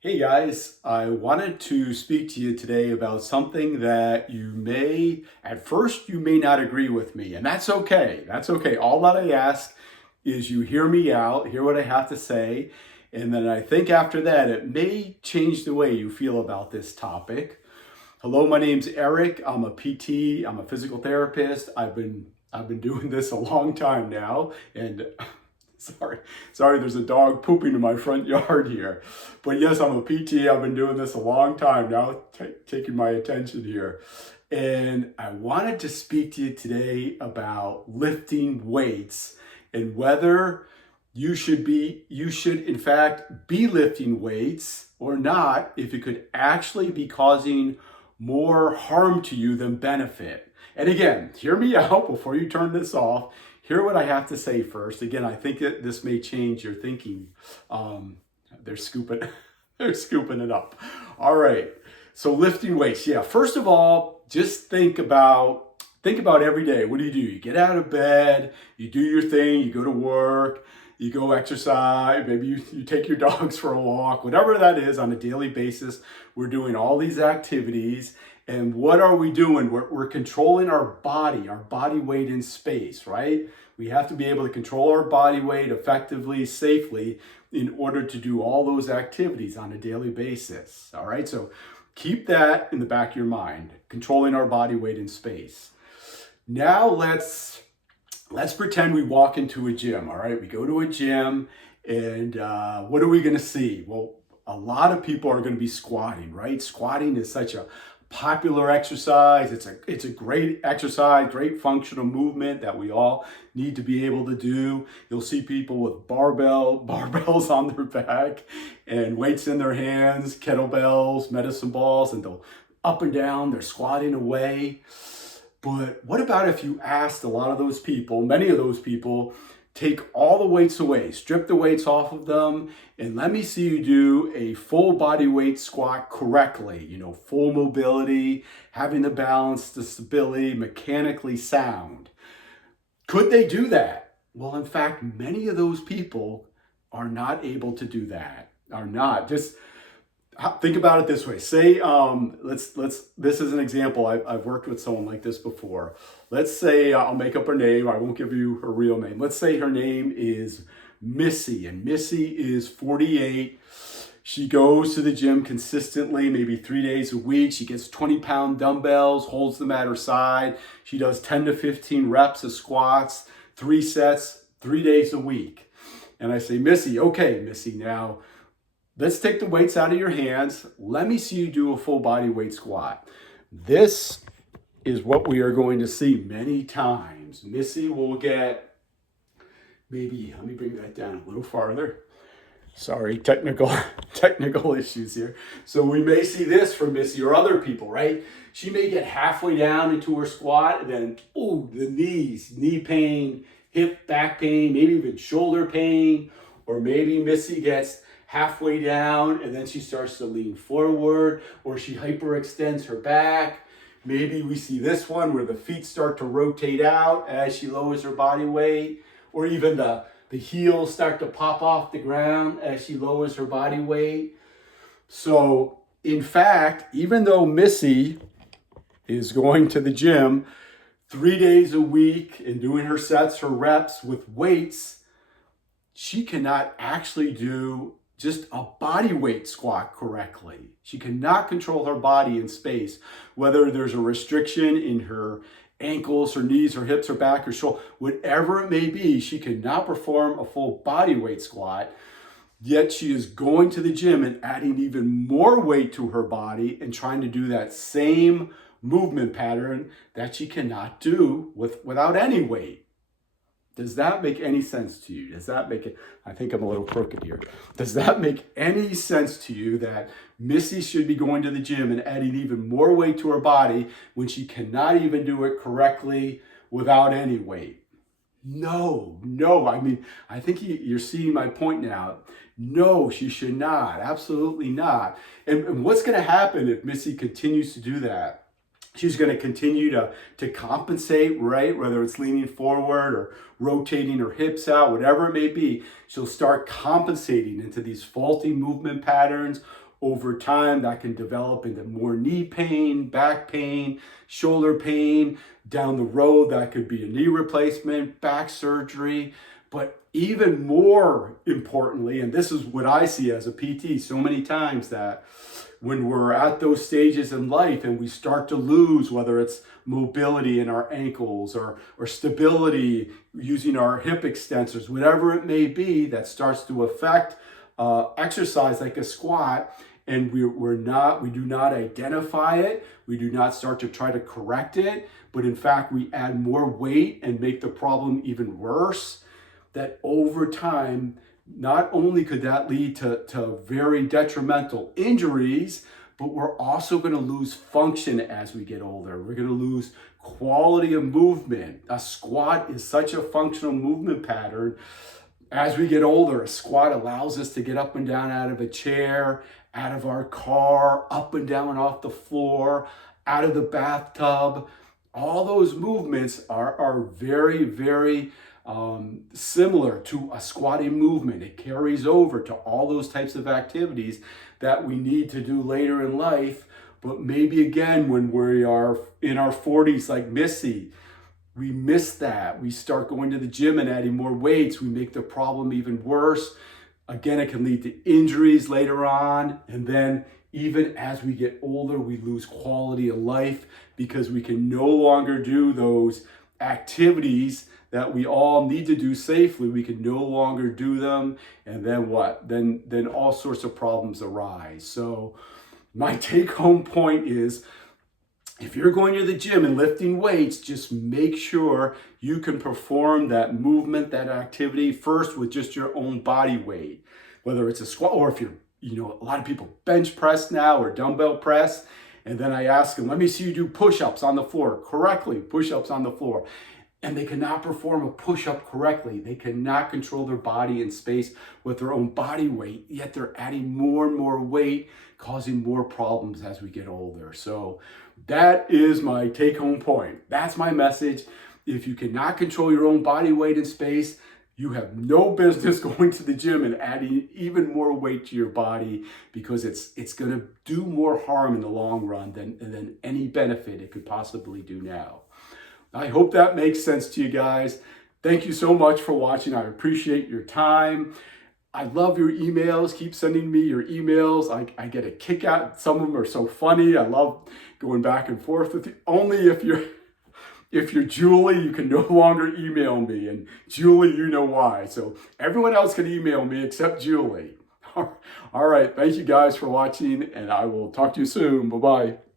Hey guys, I wanted to speak to you today about something that at first you may not agree with me, and that's okay. That's okay. All that I ask is you hear me out, hear what I have to say, and then I think after that it may change the way you feel about this topic. Hello, my name's Eric. I'm a PT, I'm a physical therapist. I've been doing this a long time now, and sorry, there's a dog pooping in my front yard here. But yes, I'm a PT. I've been doing this a long time now, taking my attention here. And I wanted to speak to you today about lifting weights and whether you should in fact be lifting weights or not, if it could actually be causing more harm to you than benefit. And again, hear me out before you turn this off. Hear what I have to say first. Again, I think that this may change your thinking. They're scooping, they're scooping it up. All right. So lifting weights. Yeah. First of all, just think about every day. What do? You get out of bed, you do your thing, you go to work, you go exercise, maybe you take your dogs for a walk, whatever that is on a daily basis. We're doing all these activities. And what are we doing? We're controlling our body weight in space, right? We have to be able to control our body weight effectively, safely, in order to do all those activities on a daily basis. All right, so keep that in the back of your mind, controlling our body weight in space. Now let's pretend we walk into a gym. All right, we go to a gym, and what are we going to see? Well, a lot of people are going to be squatting, right? Squatting is such a popular exercise. It's a great exercise, great functional movement that we all need to be able to do. You'll see people with barbells on their back and weights in their hands, kettlebells, medicine balls, and they'll up and down, they're squatting away. But what about if you asked a lot of those people, many of those people, take all the weights away, strip the weights off of them, and let me see you do a full body weight squat correctly. Full mobility, having the balance, the stability, mechanically sound. Could they do that? Well, in fact, many of those people are not able to do that, are not. Just think about it this way. Say, this is an example. I've worked with someone like this before. Let's say, I'll make up her name. I won't give you her real name. Let's say her name is Missy, and Missy is 48. She goes to the gym consistently, maybe 3 days a week. She gets 20-pound dumbbells, holds them at her side. She does 10 to 15 reps of squats, 3 sets, 3 days a week. And I say, Missy, okay, Missy, now let's take the weights out of your hands. Let me see you do a full body weight squat. This is what we are going to see many times. Missy will get, maybe, let me bring that down a little farther. Sorry, technical issues here. So we may see this from Missy or other people, right? She may get halfway down into her squat, and then, the knees, knee pain, hip, back pain, maybe even shoulder pain. Or maybe Missy gets halfway down and then she starts to lean forward, or she hyperextends her back. Maybe we see this one where the feet start to rotate out as she lowers her body weight, or even the heels start to pop off the ground as she lowers her body weight. So, in fact, even though Missy is going to the gym 3 days a week and doing her sets, her reps with weights, she cannot actually do just a body weight squat correctly. She cannot control her body in space, whether there's a restriction in her ankles, her knees, her hips, her back, her shoulder, whatever it may be. She cannot perform a full body weight squat, yet she is going to the gym and adding even more weight to her body and trying to do that same movement pattern that she cannot do without any weight. Does that make any sense to you? Does that make it? I think I'm a little crooked here. Does that make any sense to you that Missy should be going to the gym and adding even more weight to her body when she cannot even do it correctly without any weight? No. I mean, I think you're seeing my point now. No, she should not. Absolutely not. And what's going to happen if Missy continues to do that? She's going to continue to compensate, right? Whether it's leaning forward or rotating her hips out, whatever it may be, she'll start compensating into these faulty movement patterns over time, that can develop into more knee pain, back pain, shoulder pain. Down the road, that could be a knee replacement, back surgery. But even more importantly, and this is what I see as a PT so many times, that when we're at those stages in life and we start to lose, whether it's mobility in our ankles or stability using our hip extensors, whatever it may be, that starts to affect exercise like a squat, and we do not identify it, we do not start to try to correct it, but in fact we add more weight and make the problem even worse, that over time, not only could that lead to very detrimental injuries, but we're also going to lose function as we get older. We're going to lose quality of movement. A squat is such a functional movement pattern. As we get older, a squat allows us to get up and down out of a chair, out of our car, up and down off the floor, out of the bathtub. All those movements are very, very similar to a squatting movement. It carries over to all those types of activities that we need to do later in life. But maybe again, when we are in our 40s, like Missy, we miss that. We start going to the gym and adding more weights. We make the problem even worse. Again, it can lead to injuries later on. And then even as we get older, we lose quality of life because we can no longer do those activities that we all need to do safely. We can no longer do them. And then what? Then all sorts of problems arise. So my take home point is, if you're going to the gym and lifting weights, just make sure you can perform that movement, that activity first with just your own body weight, whether it's a squat or if you're, a lot of people bench press now or dumbbell press. And then I ask them, let me see you do push-ups on the floor correctly, push-ups on the floor. And they cannot perform a push-up correctly. They cannot control their body in space with their own body weight, yet they're adding more and more weight, causing more problems as we get older. So that is my take-home point. That's my message. If you cannot control your own body weight in space, you have no business going to the gym and adding even more weight to your body, because it's going to do more harm in the long run than any benefit it could possibly do now. I hope that makes sense to you guys. Thank you so much for watching. I appreciate your time. I love your emails. Keep sending me your emails. I get a kick out. Some of them are so funny. I love going back and forth with you. Only if you're Julie, you can no longer email me. And Julie, you know why. So everyone else can email me except Julie. All right. Thank you guys for watching, and I will talk to you soon. Bye-bye.